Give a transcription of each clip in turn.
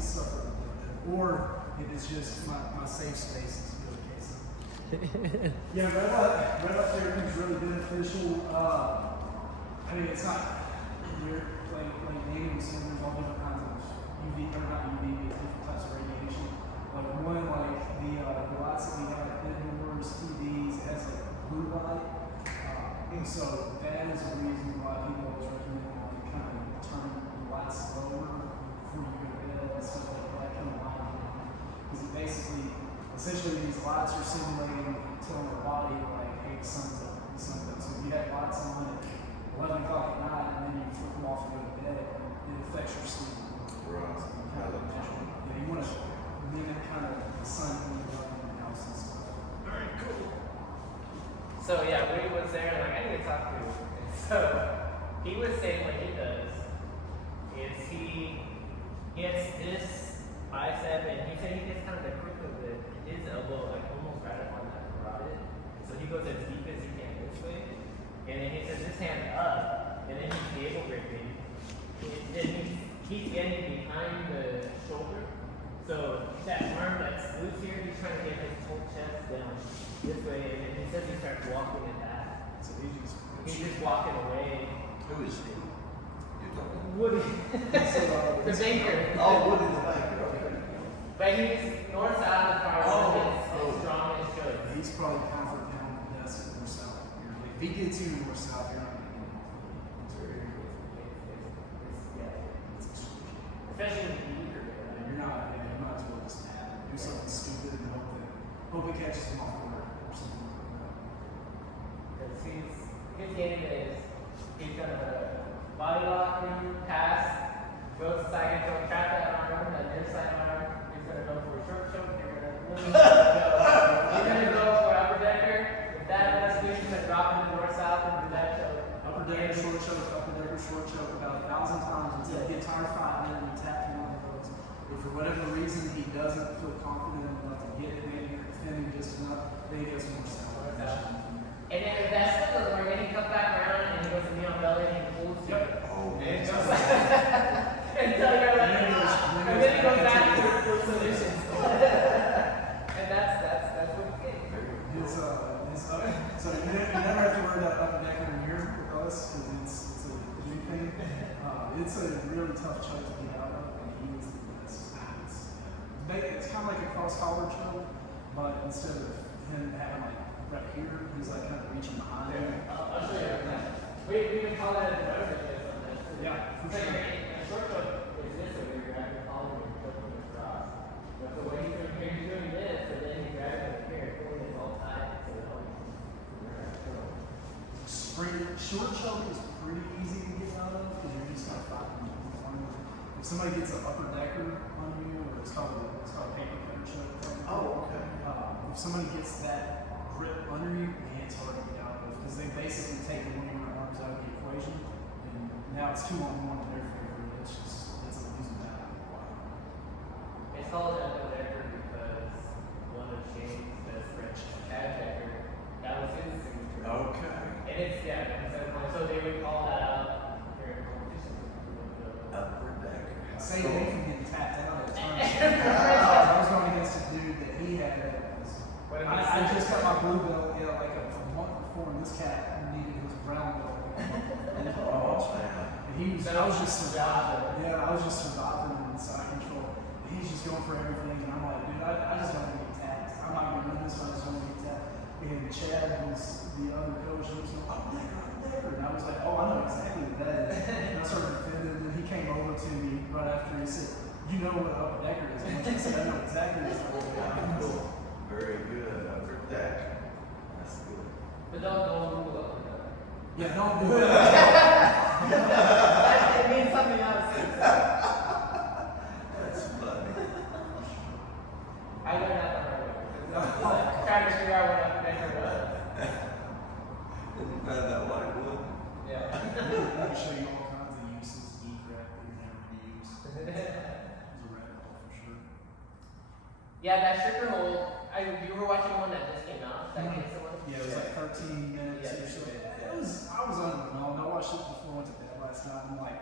to suffer a little bit. Or if it's just my safe space is good Kesa. Yeah, red light therapy is really beneficial. I mean, it's not weird, like Nate was saying, there's all different kinds of UV, or not UV, but different types of radiation. Like one, like the lights that we have indoors, TVs, it has like blue light. And so that is the reason why people always recommend like kind of turn the lights lower before you go to bed and stuff like that, kind of light. Because it basically, essentially these lights are simulating telling our body like, hey, the sun's up, the sun's up. So if you have lights on at 11 o'clock at night and then you flip them off and go to bed, it affects your sleep. Right. So you want to mimic kind of the sun coming up in the house and stuff. Alright, cool. So yeah, Woody was there and like, I need to talk to you. And so he was saying what he does is he gets this bicep and he said he gets kind of the crook of his elbow like almost right up on that carotid. So he goes as deep as he can this way. And then he says this hand up and then he's table gripping. And then he's standing behind the shoulder. So that arm that's loose here, he's trying to get his whole chest down this way, and then he says he starts walking at that. So He's just walking away. Who is he? You're talking Woody. The banker. Oh, Woody the banker, okay. But he's north side as far as strong as should. He's probably pound for pound the best at north south. Like, if he gets you north south, you're not going to get him off. It's very good. It's extreme. Especially in the weaker You're not, you might as well just do something stupid and hope it catches him off guard or something like that. Because his game is he's gonna body lock you, pass, go to side control, trap that arm, that near side arm. He's gonna go for a short choke. He's gonna go for upper decker. With that investigation, he's gonna drop into north south and do that choke. Upper decker, short choke, upper decker, short choke about 1,000 times until you get tired of fighting and you tap him on the nose. If for whatever reason he doesn't feel confident enough to get it in or defend him just enough, then he goes more south. And then if that still doesn't work, then he comes back around and he goes to knee on belly and he pulls you. Yep. Oh, And it goes until you're like, and then he goes back for solutions. And that's what he's getting. So you never have to worry about upper decker in here with us because it's a new thing. It's a really tough choke to get out of, and he is the best. It's kind of like a cross collar choke, but instead of him having like right here, he's like kind of reaching behind him. I'll show you that. We even call that a development test on that. Yeah, for Like, sure. a short choke is this over here, grabbing the collar and choking across. But the way he's doing this, and then he's grabbing the here, pulling it all tight. Short choke is pretty easy to get out of because you're just kind of fighting in front of him. If somebody gets an upper decker on you, or it's called a paper cutter choke. Oh, okay. If somebody gets that grip under you, man, it's hard to get out of because they basically take one of your arms out of the equation, and now it's 2-on-1 in their favor. It's a losing battle. It's called a decker because one of Shane's best friends, Chad Decker, that was his signature. Okay. And it's, so they would call that out during competitions. Upper decker. Save me from getting tapped out at times. I was going against a dude that he had. I just got my blue belt, like a month before, and this cat needed his brown belt. Oh, man. And I was just surviving. Yeah, I was just surviving in side control. And he's just going for everything, and I'm like, dude, I just don't want to get tapped. I'm not going to win this one, I just want to get tapped. And Chad was the other coach, and he was like, oh, Decker. And I was like, oh, I know exactly what that is. And I started defending, and then he came over to me right after he said, you know what upper decker is. And I said, I know exactly what upper decker is. Very good. Upper decker. That's good. But don't rule up with that. Yeah, don't do it. It means something else. That's funny. I learned that the hard way. Like, trying to figure out what upper decker was. And you found out what it was. Yeah. I can show you all kinds of uses, deep rep that you're never going to use. It's a rabbit hole for sure. Yeah, that sugar hole. You were watching one that just came out. That Kesa one. Yeah, it was like 13 minutes or so. I was underwhelmed. I watched it before I went to bed last night. I'm like,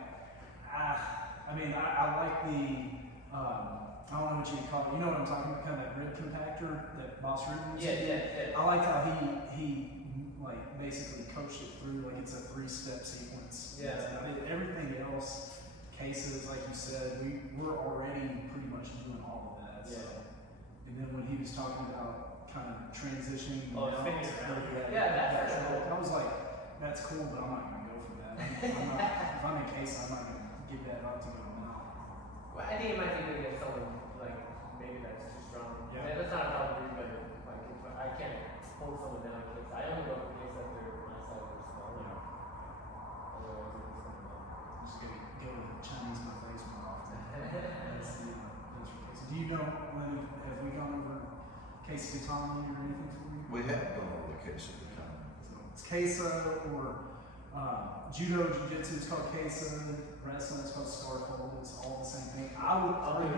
I mean, I like the know what you call it. You know what I'm talking about? Kind of that rib compactor that Boss Ruben used Yeah, to do? yeah. I liked how he like basically coached it through like it's a 3-step sequence. Yeah. I mean, everything else, cases like you said, we're already pretty much doing all of that. So. And then when he was talking about kind of transitioning, Spinning around. that's That's cool. I was like, that's cool, but I'm not gonna go for that. If I'm in case, I'm not gonna give that up to go now. Well, I think it might be good to get someone like maybe that's too strong. Yeah. That's not a problem, but like if I can't hold someone down because I only go for case after my size or smaller. Otherwise, it's just gonna Just go to Chinese buffets more often. That's the case. Do you know when have we gone over Kesa Katami or anything for you? We have gone over the case of the time. So it's Kesa or judo, jiu-jitsu is called Kesa, wrestling is called Scarfo. It's all the same thing. I would argue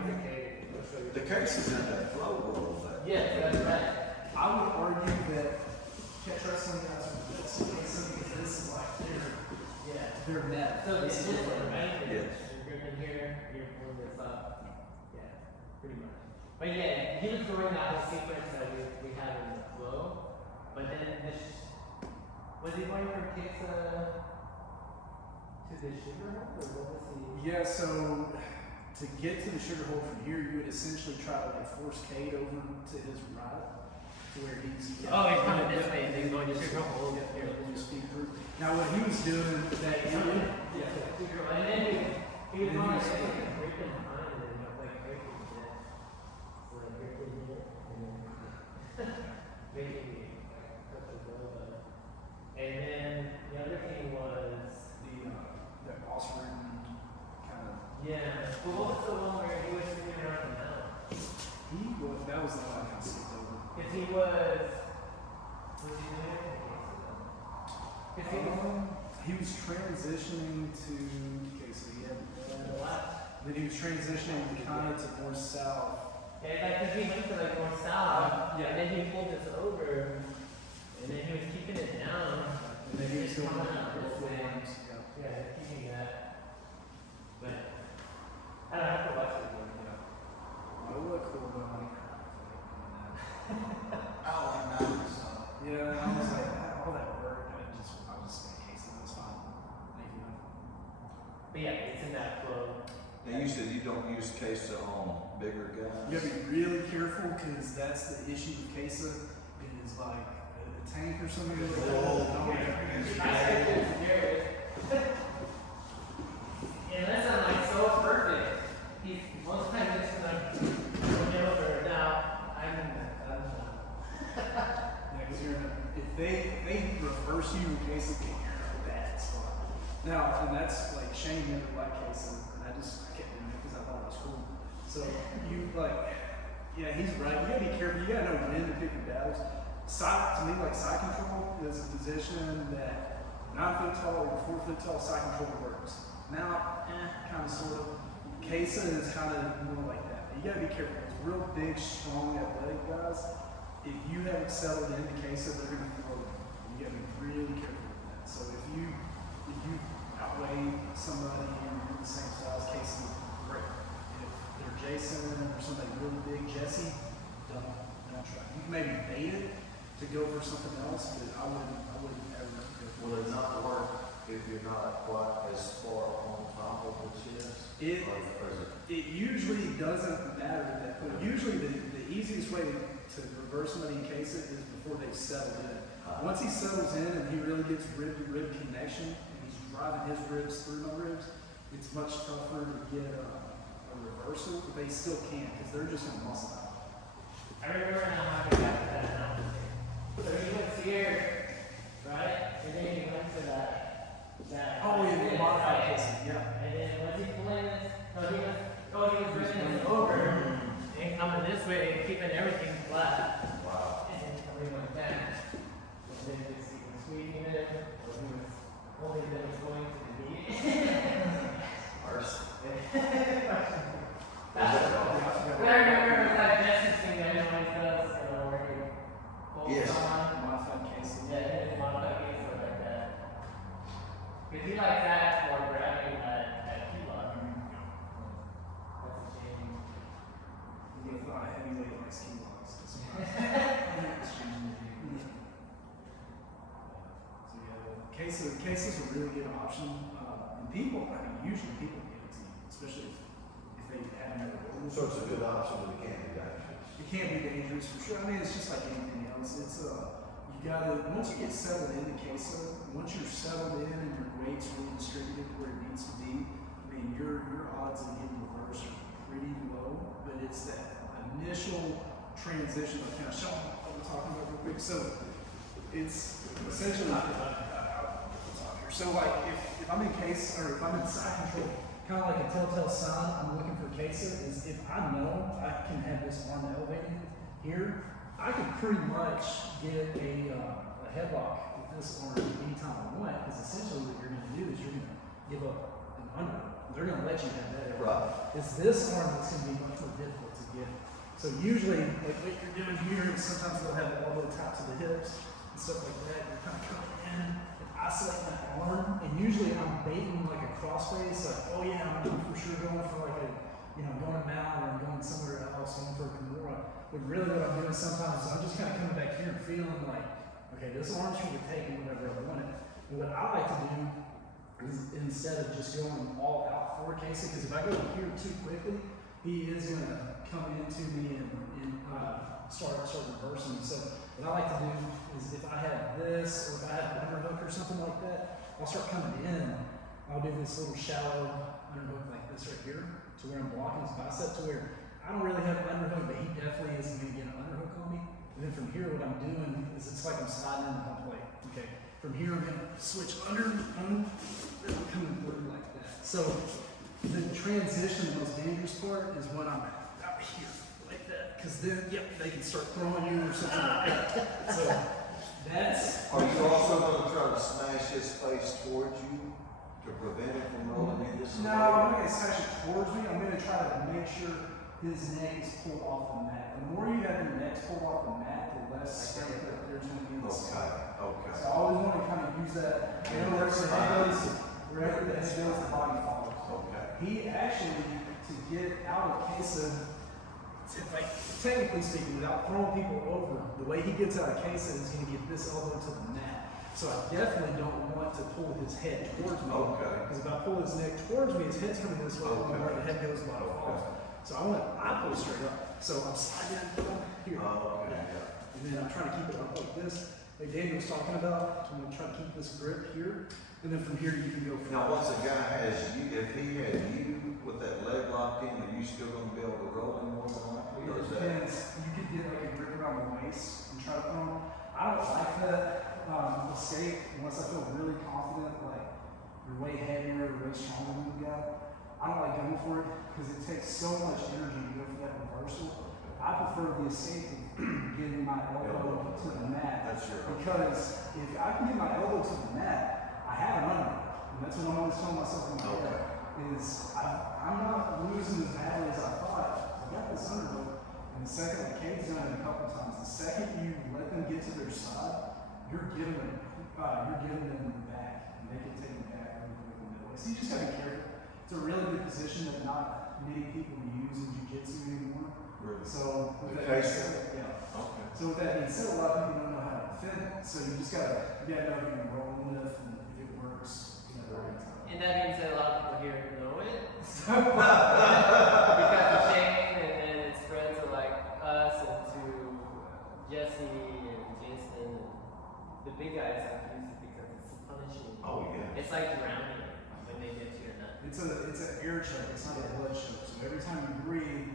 The case is in that flow world. That Yes, that's right. I would argue that catch wrestling guys are the best Kesa because this is like their net. So it's different, right? Yes. You're gripping here, you're pulling this up. Yeah, pretty much. But yeah, he was going that whole sequence that we have in the flow. But then was he going from Kesa to the sugar hole, or what was he? Yeah, so to get to the sugar hole from here, you would essentially try to like force Cade over to his right, to where he's. Oh, he's coming this way, and he's going to sugar hole. Yeah, just feed through. Now, what he was doing that he did, And then he was going like breaking behind, and then he was like breaking it. So like breaking it, and then making me touch the elbow. And then the other thing was the boss room kind of. yeah. But what was the one where he was sitting around the mountain? That was the one I kind of skipped over. Because he was he doing it? He was transitioning to, okay, so he had, then he was transitioning kind of to more south. Yeah, like, cause he went to like north south, and then he pulled this over, and then he was keeping it down, And then he was going coming up up this four way. arms, Yeah, keeping that. But I don't have to watch it again, you know. I would look cool, but like, oh, I know. So. yeah, I was like, all that work, I was just in case it was fine. Thank you. But yeah, it's in that flow. Now you said you don't use Kesa on bigger guys. You gotta be really careful because that's the issue with Kesa is like a tank or something like that. Unless I'm like so perfect, he's most times it's gonna throw me over. Now I'm Yeah, because if they reverse you in Kesa, you're in a bad spot. Now, and that's like Shane never liked Kesa, and I kept doing it because I thought it was cool. So you like, yeah, he's right. You gotta be careful. You gotta know when to pick your battles. To me, like side control is a position that 9 foot tall or 4 foot tall side control works. Now, kind of sort of. Kesa is kind of more like that. You gotta be careful. It's real big, strong, athletic guys. If you haven't settled into Kesa, they're gonna throw you. You gotta be really careful with that. So if you outweigh somebody and you're the same size, Kesa, great. If they're Jason or somebody really big, Jesse, don't try. You can maybe bait it to go for something else, but I wouldn't ever go for Will it not work if you're not quite as far on top of the chest? It usually doesn't matter to that point. Usually the easiest way to reverse somebody in case it is before they've settled in. Once he settles in and he really gets rib-to-rib connection and he's driving his ribs through my ribs, it's much tougher to get a reversal, but they still can because they're just going to muscle out. I remember now how we got to that mountain. So he went here, right? And then he went to that. Oh, yeah, the modified right? Kesa, yeah. And then was he pulling this? No, he was bringing this over and coming this way, keeping everything flat. Wow. And then coming like that. And then just he was squeezing it, or he was holding them going to the beat. First. But I remember it was like messaging that everyone does, where he holds Yes. on. Modified Kesa. Yeah, he was modified case or like that. Because he likes that more grabbing at key lock. That's a shame. makes key locks. That's why I'm exchanging the game. So yeah, Kesa's a really good option. And people, I mean, usually people give it to you, especially if they haven't ever ordered it. So it's a good option, but it can't be dangerous. It can be dangerous for sure. I mean, it's just like anything else. It's you gotta, once you get settled into Kesa, once you're settled in and your weight's really distributed where it needs to be, I mean, your odds of getting reversed are pretty low. But it's that initial transition, like kind of Sean, what we're talking about real quick. So it's essentially so like if I'm in case or if I'm in side control, kind of like a telltale sign I'm looking for Kesa is if I know I can have this arm elevated here, I can pretty much get a headlock with this arm anytime I want, because essentially what you're going to do is you're going to give up an underhook. They're going to let you have that. Right. It's this arm that's going to be much more difficult to get. So usually, like what you're doing here, is sometimes they'll have the elbow tapped to the hips and stuff like that. You're kind of coming in and isolating that arm, and usually I'm baiting like a crossface, like, oh yeah, I'm for sure going for like a, you know, going mount or I'm going somewhere else, going for a Kimura. But really what I'm doing sometimes is I'm just kind of coming back here and feeling like, okay, this arm's going to take me whatever I want it. And what I like to do is instead of just going all out for Kesa, because if I go here too quickly, he is going to come into me and start reversing. So what I like to do is if I have this or if I have an underhook or something like that, I'll start coming in. I'll do this little shallow underhook like this right here to where I'm blocking his bicep to where I don't really have an underhook, but he definitely isn't going to get an underhook on me. And then from here, what I'm doing is it's like I'm sliding into the plate. Okay. From here, I'm going to switch under, and I'm coming through like that. So the transition, the most dangerous part is when I'm out here like that, because then, yep, they can start throwing you or something like that. So that's. Are you also going to try to smash his face towards you to prevent him from rolling in this? No, I'm not going to smash it towards me. I'm going to try to make sure his neck is pulled off the mat. The more you have your neck pulled off the mat, the less strength that there's going to be in the side. Okay. So I always want to kind of use that. You know, wherever the head goes, the body follows. Okay. He actually, to get out of Kesa, like technically speaking, without throwing people over, the way he gets out of Kesa is going to get this elbow to the mat. So I definitely don't want to pull his head towards me. Okay. Because if I pull his neck towards me, his head's coming this way, Okay. where the head goes, the body falls. So I pull straight up. So I'm sliding here. Oh, okay. Yeah. And then I'm trying to keep it up like this. Like Daniel was talking about, I'm going to try to keep this grip here. And then from here, you can go from Now, once a guy has you, if he had you with that leg locked in, are you still going to be able to roll him more than likely? Or is that? depends. You could get like a grip around the waist and try to throw him. I don't like that escape unless I feel really confident, like you're way heavier or way stronger than the guy. I don't like going for it because it takes so much energy to go for that reversal. I prefer the escape of getting my elbow to the mat. That's your Because if I can get my elbow to the mat, I have an underhook. And that's what I'm always telling myself in my head. Is I'm not losing as badly as I thought. I got this underhook. And the second, like Kate's done it a couple times, the second you let them get to their side, you're giving them back. And they can take them back really quick in that way. So you just gotta be careful. It's a really good position that not many people use in jiu-jitsu anymore. Really? So with The that being Kesa? said, yeah. Okay. So with that being said, a lot of people don't know how to defend it. So you just gotta know who you're rolling with, and if it works, you know, right time. And that being said, a lot of people here know it. So because of Shane, and then it spread to like us and to Jesse and Jason and the big guys have used it because it's punishing. Oh, yeah. It's like drowning when they get you or not. It's an air choke. It's not a blood choke. So every time you breathe,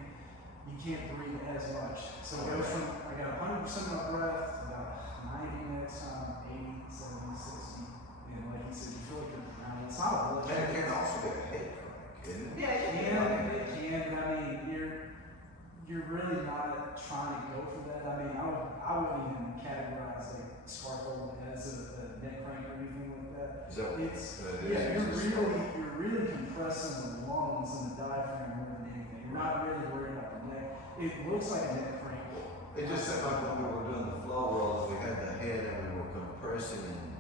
you can't breathe as much. So it goes from I got 100% of my breath, about 90 next time, 80, 70, 60, and like you said, you feel like you're drowning. It's not a blood And it choke. can also be a head crack, isn't it? Yeah, It can, but I mean, you're really not trying to go for that. I mean, I wouldn't even categorize like scarfold as a neck crank or anything like that. Is that what It's that yeah, is? you're really compressing the lungs and the diaphragm more than anything. You're not really worried about the neck. It looks like a neck crank. It just seemed like when we were doing the flow rolls, we had the head and we were compressing and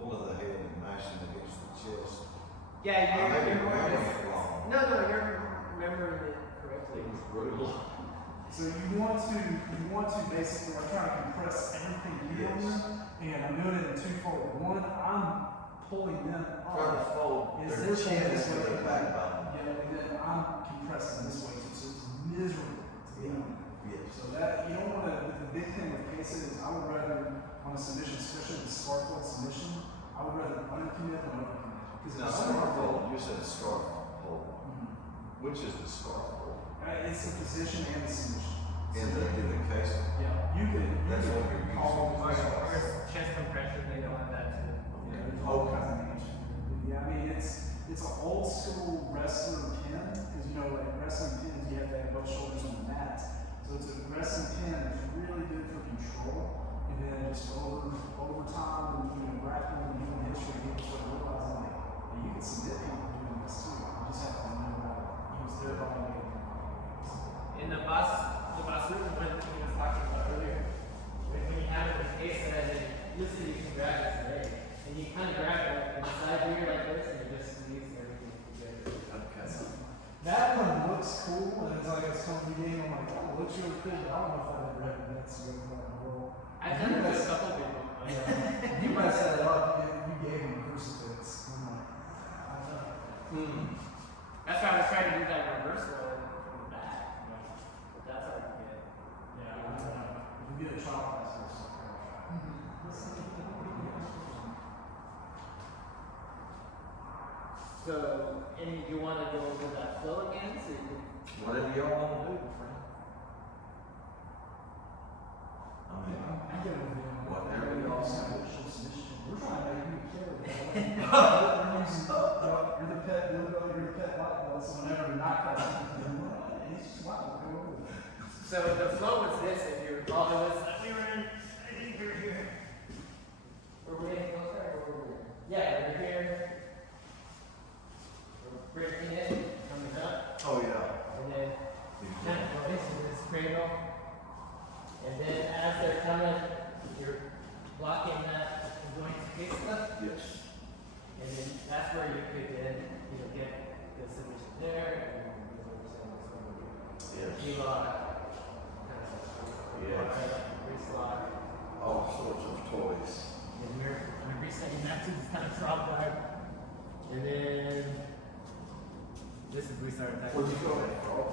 pulling the head and mashing against the chest. Yeah, I may be you're remembering it wrong. No, you're remembering it correctly. It was brutal. So you want to basically, I'm trying to compress everything here on you, and I'm doing it in twofold. One, I'm pulling them Trying to up. fold Is their they're chin pulling this into way. their backbone. Yeah, and then I'm compressing this way too, so it's miserable to be on. Yes. So that, you don't want to, the big thing with Kesa is I would rather, on a submission, especially the scarf hold submission, I would rather undercommit than overcommit. Because Now, scarf hold, you said scarf hold. Which is the scarf hold? It's the position and the submission. In the case? Yeah, you can. That's what you're using. Or chest compression, they don't have that too. Yeah, there's all kinds of names. Yeah, I mean, it's an old school wrestler pin, because you know, like wrestling pins, you have to have both shoulders on the mat. So it's a wrestling pin that's really good for control. And then just over time, and grappling and human history, people start realizing like, hey, you can submit people doing this too. You just have to know how to use their body. In the basura one he was talking about earlier, when you have it with Kesa, and then usually you can grab his leg, and you kind of grab it in the side here like this, and you just squeeze everything together. Okay. That one looks cool, and it's like it's coming to the game. I'm like, oh, it looks really cool, but I don't know if I've ever had that to go for the world. I've done it with a couple people. You messed that up. You gave him a crucifix. I'm like, I don't know. That's why I was trying to do that reverse one from the back. But that's hard to get. Yeah, I don't know. If we get a trial class, we'll start So, and you want to go over that flow again? So you can. Whatever y'all want to do, friend. I mean, I get with him. Whatever y'all say. We're trying to make you kill it. You're the pet blue belt, you're the pet white belt, so whenever you're not he's just wow, go over there. So the flow was this, if you recall, it was, we were in, I think we were here. Were we getting closer or were we? Yeah, we were here. We're breaking it, coming up, Oh, yeah. and then kind of going into this cradle. And then as they're coming, you're blocking that and going to kick stuff. Yes. And then that's where you could then, get the submission there, and then Yes. G-lock, Yes. wrist lock, All sorts of toys. and we're resetting that to this kind of frog guard. And then this is restart attack. Where'd you go at? Frog?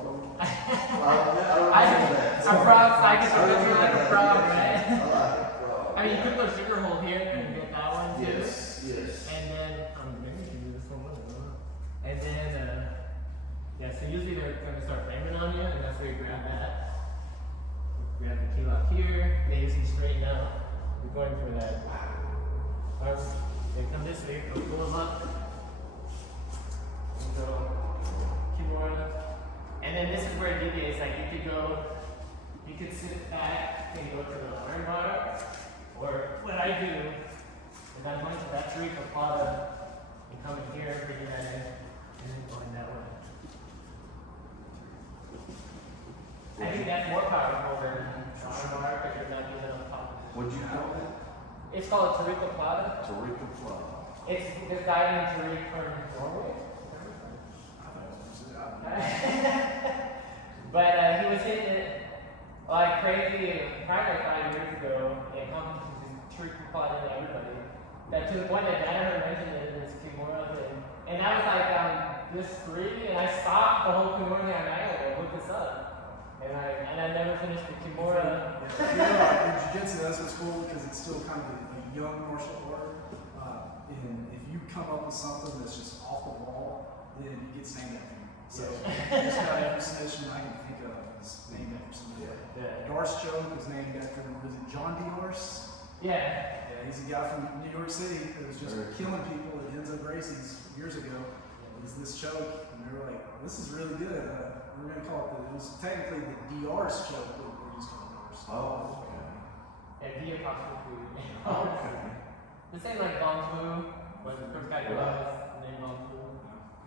A frog, so I get to picture like a frog, right? I like a frog. I mean, you could put a sugar hold here and get that one too. Yes, yes. And then, maybe you can do this one, I don't know. And then, yeah, so usually they're going to start framing on you, and that's where you grab that. Grab the key lock here, they usually straighten out. You're going for that. They come this way, go pull them up. And go, Kimura. And then this is where it deviates, like you could go, you could sit back and go to the arm bar, or what I do is I'm going to that tree for Plata and coming here, bringing that in, and then going that way. I think that's more powerful than the arm bar because you're not getting on top of it. What'd you call that? It's called a Tariqa Plata. Tariqa Fly. It's this guy named Tariq from Norway. But he was hitting it like crazy probably like 5 years ago in competitions, Tariq Plata and everybody. That to the point that Dana mentioned it in his Kimura thing. And I was like this 3, and I stopped the whole Kimura thing. I looked this up. And I never finished the Kimura. Yeah, jiu-jitsu, that's what's cool because it's still kind of a young martial art. And if you come up with something that's just off the wall, then it gets named after you. So just about every submission I can think of is named after somebody. Yeah. Darce Choke was named after, was it John Diorce? Yeah. Yeah, he's a guy from New York City who was just killing people at Enzo Gracie's years ago. It was this choke, and they were like, this is really good. We're going to call it it was technically the Diorce choke, but we're just calling it Darce. Oh, okay. And D apostrophe. Okay. The same like Bangfu, when the first guy was named Bangfu.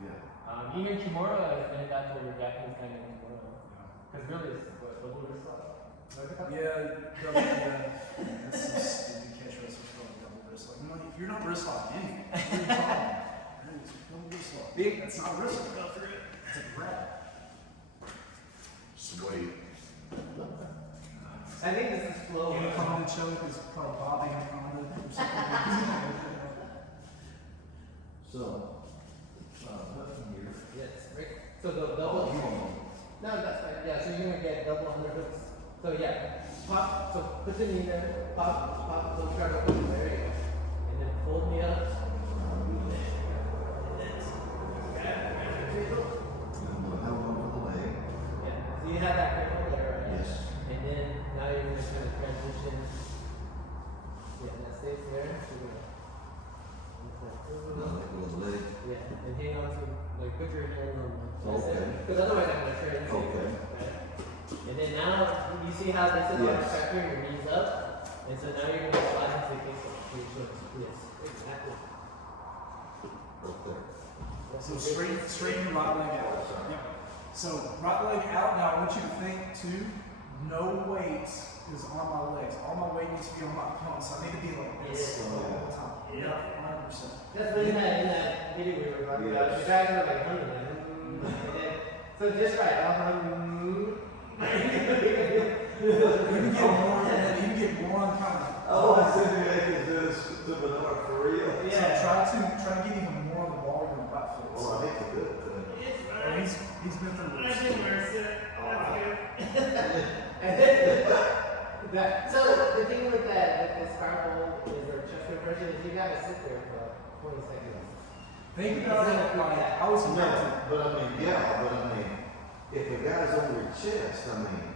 Yeah. Even Kimura is named after your Japanese guy named Kimura. Because really it's what, double wrist lock? Yeah, that's some stupid catch wrestlers called double wrist lock. No, if you're not wrist locking anything, what are you talking about? It's double wrist lock. That's not wrist lock. It's a grab. Sweet. I think this is flow. Anaconda choke is probably Bob Anaconda or something. So, nothing here. Yes, right. So the double. Oh, you want No, that's fine. Yeah, so you're gonna get double underhooks. So yeah, pop. So put the knee there. Pop, pop. So try to put it there. You go. And then fold me up. And then grab your cradle. I'm gonna hold on to the leg. Yeah. So you have that cradle there, right? Yes. And then now you're gonna kind of transition. Yeah, that stays there. So you're gonna. No, let go of the leg. Yeah, and hang on to, like, put your hand on the. Okay. Because otherwise I'm gonna try to. Okay. Right? And then now, you see how this is on the Yes. tractor, your knees up? And so now you're gonna slide into the case of yes, exactly. Right there. So straighten your right leg out. Yep. So right leg out. Now I want you to think too, no weight is on my legs. All my weight needs to be on my pumps. I need to be like this Yeah. all the time. Yeah. 100%. That's what in that video we were talking about. The guys are like humming it. And then, so just right, You can get more on that. You can get more on kind of. Oh, I see the egg is this to Bernard for real. So try to get even more on the ball with your right foot. Well, I think it's good. Well, he's been through this. So the thing with that, with this powerful is or chest compression is you gotta sit there for like 20 seconds. Think about it like I was No, mental. but I mean, if a guy's on your chest, I mean,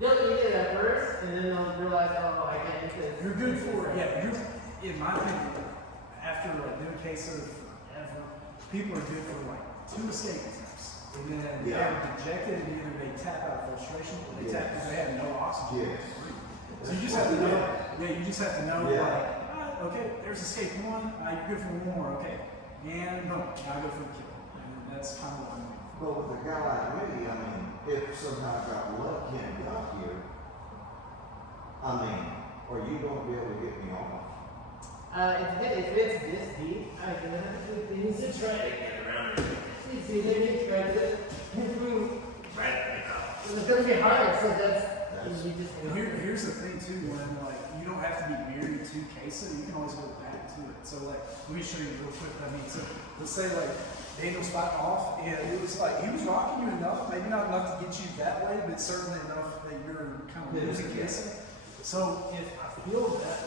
They'll eat it at first, and then they'll realize, oh, I can't eat this. You're good for it. Yeah, you're, in my opinion, after like doing Kesa forever, people are good for like 2 escape attempts. And then they're dejected and either they tap out of frustration or they tap because they have no oxygen. yes. So you just have to know, you just have to know Yeah. like, okay, there's escape 1, you're good for 1 more, okay. And boom, now I go for the kill. And that's kind of what I'm doing. But with a guy like me, I mean, if somehow I got lucky and got here, I mean, are you going to be able to get me off? If it's this deep, I'm gonna have to do things to try to get around it. You see, then you try to move right now. It's gonna be hard, so you just. And here's the thing too, when like you don't have to be married to Kesa, you can always go back to it. So like, let me show you real quick. I mean, so let's say like Daniel's fighting off, and it was like he was rocking you enough, maybe not enough to get you that way, but certainly enough that you're kind of losing Kesa. So if I feel that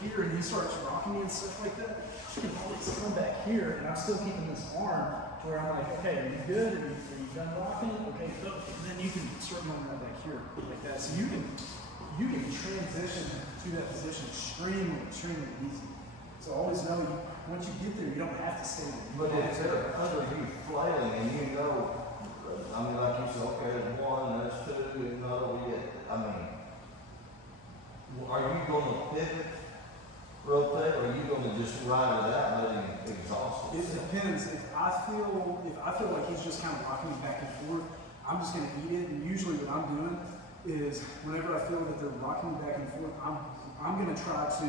here and he starts rocking me and stuff like that, I can always come back here and I'm still keeping this arm where I'm like, okay, are you good? Are you done rocking? Okay, go. And then you can start going right back here like that. So you can transition to that position extremely easy. So always know once you get there, you don't have to stay there. But if they're under you flailing and you know, I mean, like you said, okay, there's 1, there's 2, and not over yet. I mean, are you going to pivot, rotate, or are you going to just ride it out and let him exhaust It himself? depends. If I feel like he's just kind of rocking me back and forth, I'm just gonna eat it. And usually what I'm doing is whenever I feel that they're rocking me back and forth, I'm gonna try to.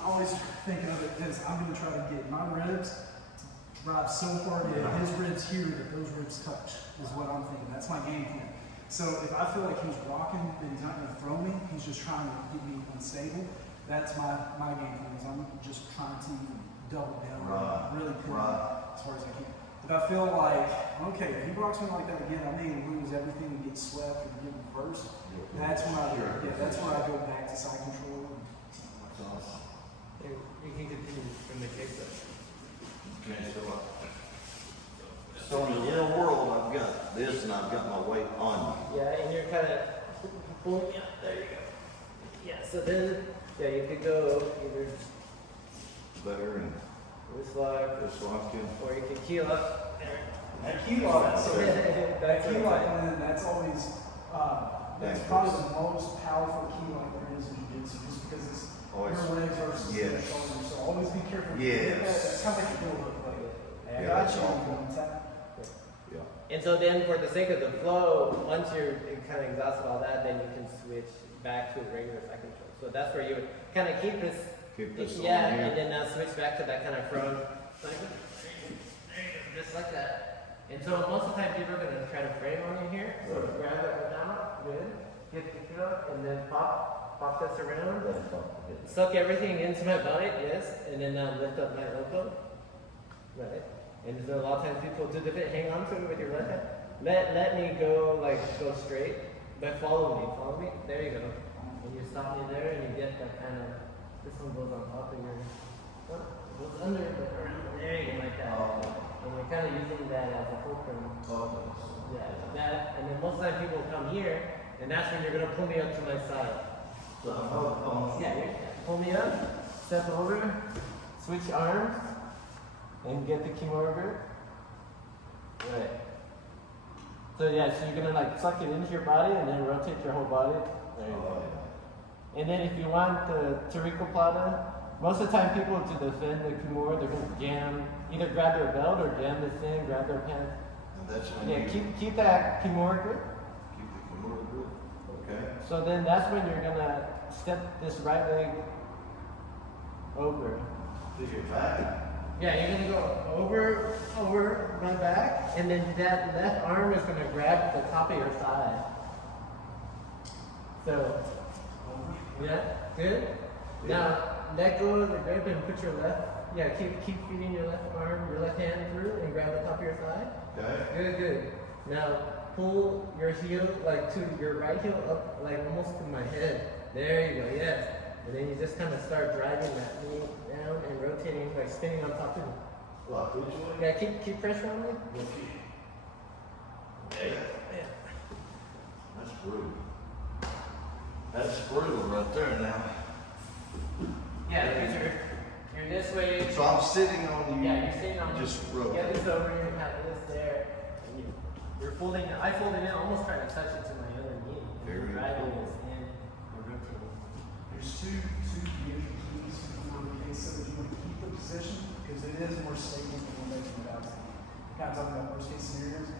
I always think of it as I'm gonna try to get my ribs to drive so hard in his ribs here that those ribs touch. Is what I'm thinking. That's my game plan. So if I feel like he's rocking and he's not gonna throw me, he's just trying to get me unstable. That's my game plan. Is I'm just trying to double down, really pull as hard as I can. If I feel like, okay, if he rocks me like that again, I may lose everything and get swept or get reversed. That's when I go back to side control. That's awesome. You can continue from the kick up. Okay, so in the real world, I've got this and I've got my weight on Yeah, and you're kind of pulling me up. There you go. Yeah, so then, you could go either you. Better and this lock, this locking. or you can keel up. There. That key lock, so that That's key okay. lock, and then that's always, that's probably the most powerful key lock there is in jiu-jitsu, just because it's Always. your legs versus your Yes. shoulders. So always be careful. Yes. That's kind of like a build up. Like, hey, I Yeah, got that's you. all. I'm going to tap. Yeah. And so then for the sake of the flow, once you're kind of exhausted all that, then you can switch back to regular side control. So that's where you would kind of keep this. Keep this on Yeah, here. and then now switch back to that kind of front. Just like that. And so most of the time people are going to try to frame on you here. So grab it right now. Good. get the Kesa, and then pop this around. That's all. Okay. Suck everything into my body, yes, and then now lift up my elbow. Right. And so a lot of times people do the bit, hang on to it with your left hand. Let me go, like, go straight. But follow me. There you go. And you stop me there, and you get that kind of, this one goes on top of your, oh, it goes under, but around, there you go, like that. And you're kind of using that as a fulcrum. Yeah, that, and then most of the time people come here, and that's when you're going to pull me up to my side. So I'm on. Yeah, pull me up, step over, switch arms, and get the kimura grip. Right. So yeah, so you're gonna like suck it into your body and then rotate your whole body. There you go. And then if you want the Toriko Plata, most of the time people to defend the kimura, they're gonna jam, either grab their belt or jam this in, grab their pants. And that's when Yeah, you keep that kimura grip. keep the kimura grip. Okay. So then that's when you're gonna step this right leg over. To your back. Yeah, you're gonna go over my back, and then that left arm is gonna grab the top of your thigh. So, yeah, good. Now let go of the grip and put your left. Yeah, keep feeding your left arm, your left hand through, and grab the top of your thigh. Okay. Good. Now pull your heel like to your right heel up, like almost to my head. There you go. Yes. And then you just kind of start driving that knee down and rotating, like spinning on top of it. Like which way? Yeah, keep pressure on me. Yeah. That's brutal. That's brutal right there now. Yeah, because you're this way. So I'm sitting on you. Yeah, you're sitting on just you. rotate. Get this over, you have this there. And you're folding it. I fold it in, almost trying to touch it to my other knee. And Very you're driving cool. this in and rotating. There's two major keys for the Kesa that you want to keep the position because it is more stable than we're making it out to be. Kind of talking about worst case scenarios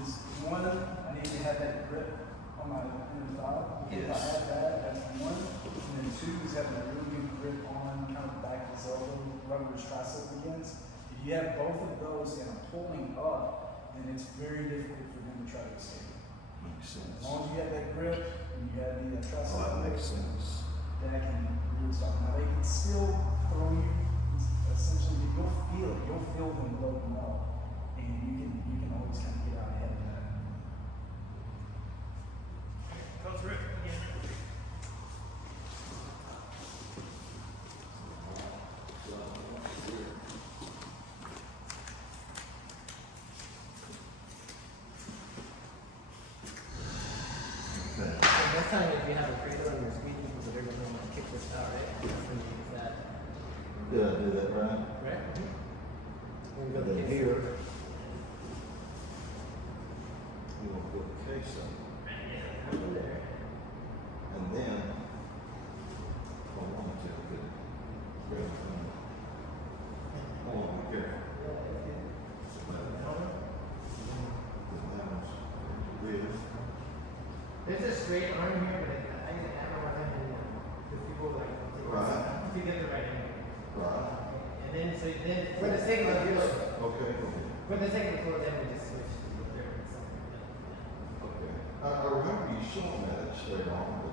is one, I need to have that grip on my inner thigh. If I Yes. have that, that's one. And then two is having a really good grip on kind of the back of his elbow, right where his tricep begins. If you have both of those and are pulling up, then it's very difficult for him to try to escape. Makes As sense. long as you have that grip and you have the tricep. Oh, that makes sense. That can really stop. Now they can still throw you. Essentially, you'll feel them load them up, and you can always kind of get out ahead of that. Go through it again. Okay. Next time if you have a cradle and you're squeezing people, they're gonna want to kick this out, right? That's when you use that. Did I do that right? Right? Then And go to then kick. here, you want to put the case on. Over there. And then, I want to get it. Grab it. Hold on, be careful. So that- this. There's a straight arm here, but I didn't have a right hand because people like to get the right hand. Right. And then for the sake of the flow, Okay. for the sake of the flow, then we just switch to the third and something like that. Okay. I remember you showing that straight on, but,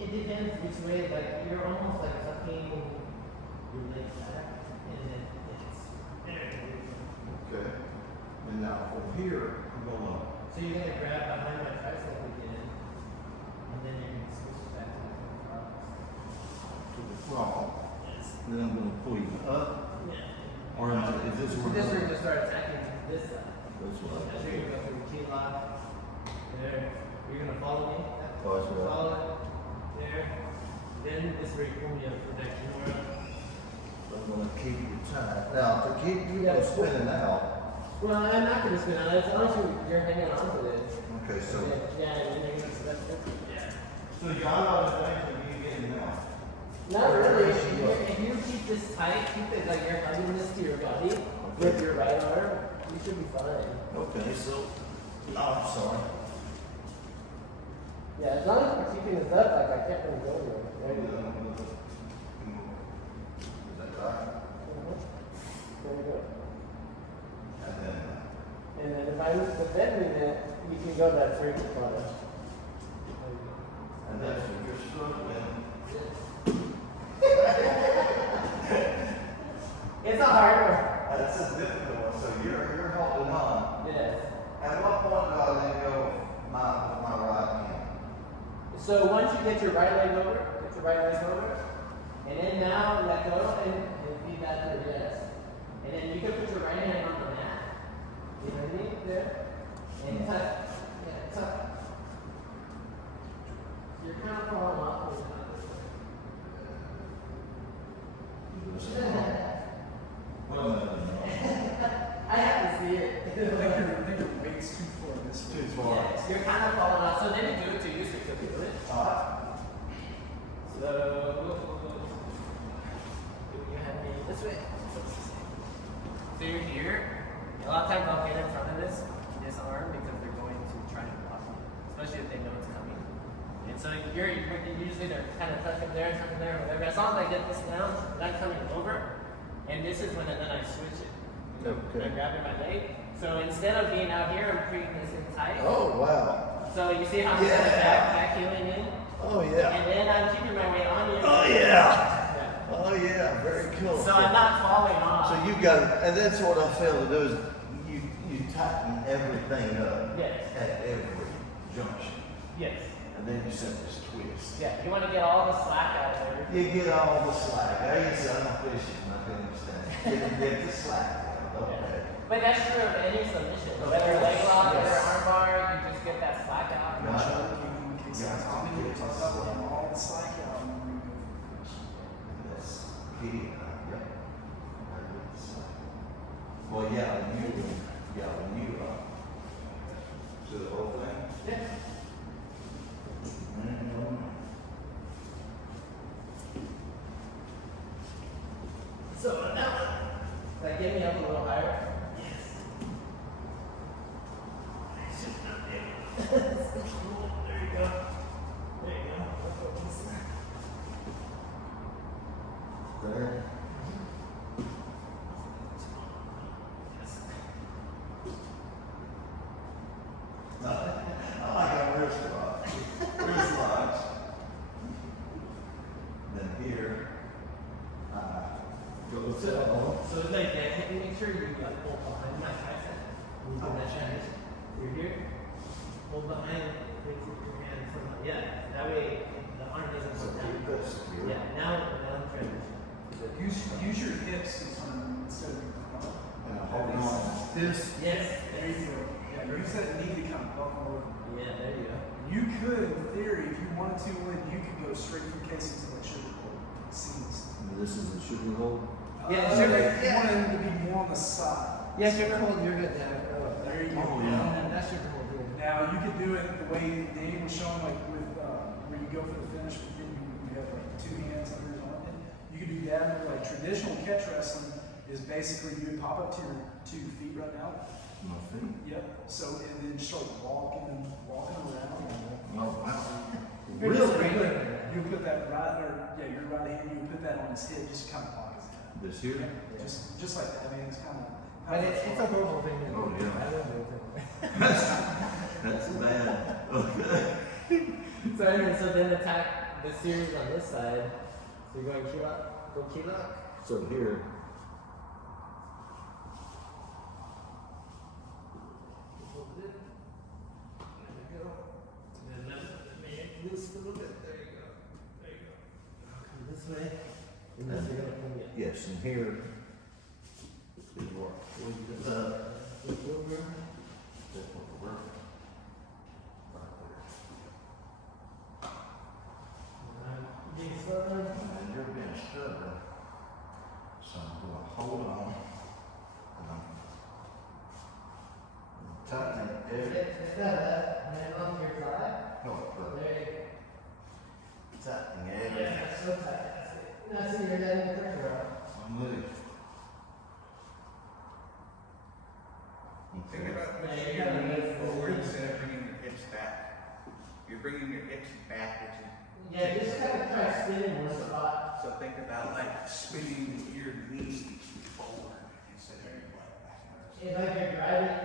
It depends which way, like you're almost like tucking your legs back, and then it's there. It is. okay. And now from here, I'm gonna, So you're gonna grab behind my tricep again, and then you're gonna switch back to the front. to the front, Yes. then I'm gonna pull you up, Yeah. or is this So where? this we're gonna start attacking this side. That's what As I you're gonna go through the key lock. There. You're gonna follow me. Oh, that's right. Follow it. There. Then this is where you pull me up for that kimura. I'm gonna keep you tight. Now, to keep you Yeah. from spinning out, Well, I'm not gonna spin out. As long as you're hanging on to this. okay, so, Yeah, and then you're gonna step it. Yeah. so y'all know the things that you getting now. Not really. If you keep this tight, keep it like you're hugging this to your body with your right arm, you should be fine. Okay, so, no, I'm sorry. Yeah, as long as we're keeping this up, like I can't really go anywhere. Right? Is that right? There we go. And then, And then if I lose the bend movement, you can go that circle product. There you go. So once you get your right leg over, and then now let go and feed that to the chest. And then you can put your right hand on the mat. You know what I mean? There. And tuck. Yeah, tuck. You're kind of falling off with I have to see it. I think your weight's too far this way. Too far. Yes, you're kind of falling off. So they didn't do it to you, so you could do it. So you have me this way. So you're here. A lot of times I'll get in front of this arm because they're going to try and block you, especially if they know it's coming. And so you're usually they're kind of tucking there, whatever. As long as I get this down, I'm coming over, and this is when then I switch it. Okay. I'm grabbing my leg. So instead of being out here, I'm bringing this in tight. Oh, wow. So you see how I'm kind of back heeling in? Oh, yeah. And then I'm keeping my weight on you. Oh, yeah. Oh, yeah. Very cool. So I'm not falling off. So you got, and that's what I fail to do is you tighten everything up Yes. at every junction. Yes. And then you set this twist. Yeah. You want to get all the slack out of there. You get all the slack. I used to, I'm a fisherman, I can understand. Get the slack out. Okay. But that's true of any submission. Whether leg lock or arm bar, you just get that slack out. I'm sure that you can Kesa Tommy, you talk about letting all the slack out and then we go for the finish. That's key. Yep. I get the slack. Well, yeah, when you to the whole thing. Yeah. Mm-hmm. So now, like get me up a little higher. Yes. There you go. There you go. There. Yes. I like a wrist lock. Wrist locks. Then here, go to So it's like that. Make sure you like hold behind my tricep. When you do that transition. You're here. Hold behind. Wait till your hand from yeah. That way the arm doesn't go down. keep this secure. Yeah. Now transition. Use your hips to turn instead of your front. And holding on. This, Yes. there you go. Yeah, use that knee to kind of buckle over. Yeah. There you go. You could, in theory, if you wanted to, you could go straight from Kesa to that sugar bowl. Seamless. This is a sugar hold. Yeah, sugar, You yeah. want him to be more on the side. Yeah, sugar hold, you're good there. There you go. Oh, yeah. That's sugar hold here. Now you could do it the way Dave was showing, like with where you go for the finish, but then you have like two hands under your arm. You could do that. Or like traditional catch wrestling is basically you would pop up to your 2 feet right now. My feet. Yep. So and then start walking around. Oh, wow. You're Really? just regular. You put that right, or yeah, your right hand. You put that on his hip, just kind of block his head. This here? Just like that. I mean, it's kind of. But it's a horrible thing to do. Oh, yeah. I don't do it. That's bad. Okay. So anyway, so then attack the series on this side. So you're going key lock, go key lock. So here. Hold it. There you go. And then let me loose a little bit. There you go. There you go. Now come this way. And then you're gonna come in. Yes, and here is where Flip over. step over. Right Being stubborn. there. And you're being stubborn. So I'm going to hold on. And I'm tightening every. It's not that. And then on your side. Oh, but There you go. tightening every. Yeah, so tight. That's it. You're letting the pressure out. I'm with it. Think about Yeah, pushing you your gotta knees move forward forward. instead of bringing your hips back. You're bringing your hips back, which is. Yeah, just kind of try spinning one spot. So think about like spinning your knees forward instead of your butt back. It's like you're driving.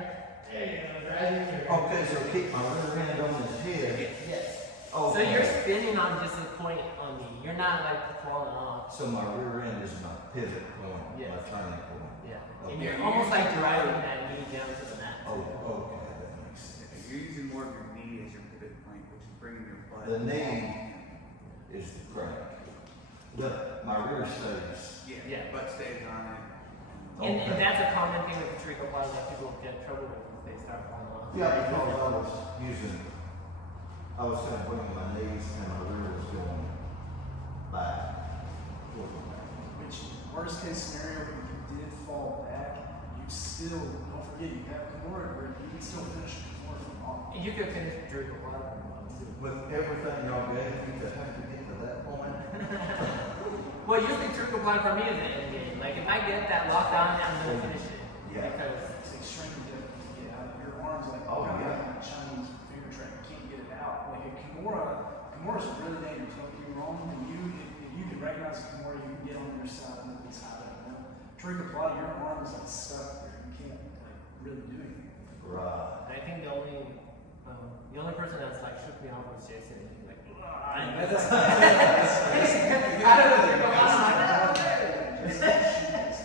There you go. Driving your. Okay, so keep my rear hand on his head. Yes. Oh, So you're spinning on just a point on me. You're not like falling off. So my rear end is my pivot point, Yeah. my turning point. Yeah. Okay. And you're almost like driving that knee down to the mat. Oh, okay, that makes sense. You're using more of your knee as your pivot point, which Just bringing your butt. The knee is the crank. My rear stays. Yeah. Butt stays on it. And that's a common thing with the treacle bar that people get in trouble with if they start falling off. Yeah, because I was kind of bringing my knees and my rear was going back. Which, worst case scenario, if you did fall back, you still, don't forget, you have Kimura where you can still finish Kimura from off. And you could finish the treacle bar. With everything y'all gave me to have to get to that point. Well, usually treacle bar for me is the end game. Like if I get that lockdown, I'm gonna finish it. Yeah. Because It's extremely difficult to get out. Your arms like, Oh, yeah. like Chinese finger trap, you can't get it out. Like a Kimura's really dangerous. Don't get me wrong. If you can recognize a Kimura, you can get on your side and it's high down. Treacle bar, your arm is like stuck there. You can't like really do anything. Right. I think the only person that's like shook me off was Jason. Like, That's I don't know. Treacle bar, I'm like, "Ah, there." That's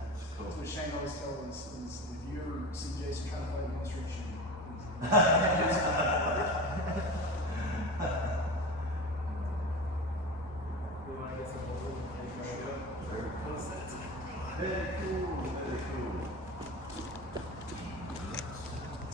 That's cool. what Shane always tells us is if you ever see Jason trying to fight against Rich Shane. We want to get some more. Very cool. Very cool. Very cool.